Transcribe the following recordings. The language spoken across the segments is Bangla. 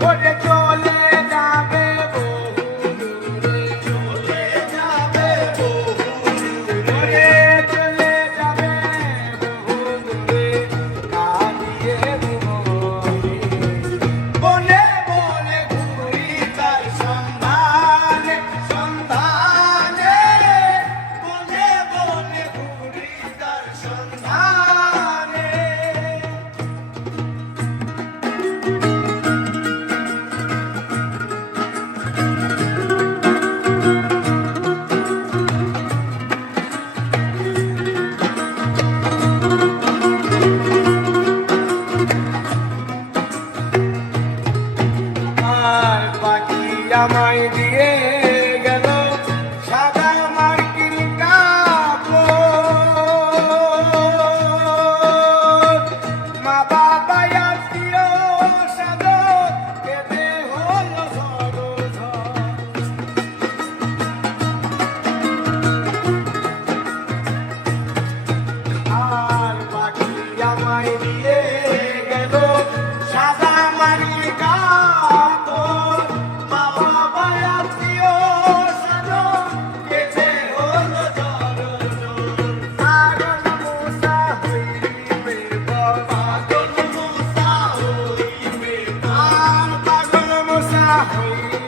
what Por Yeah.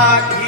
not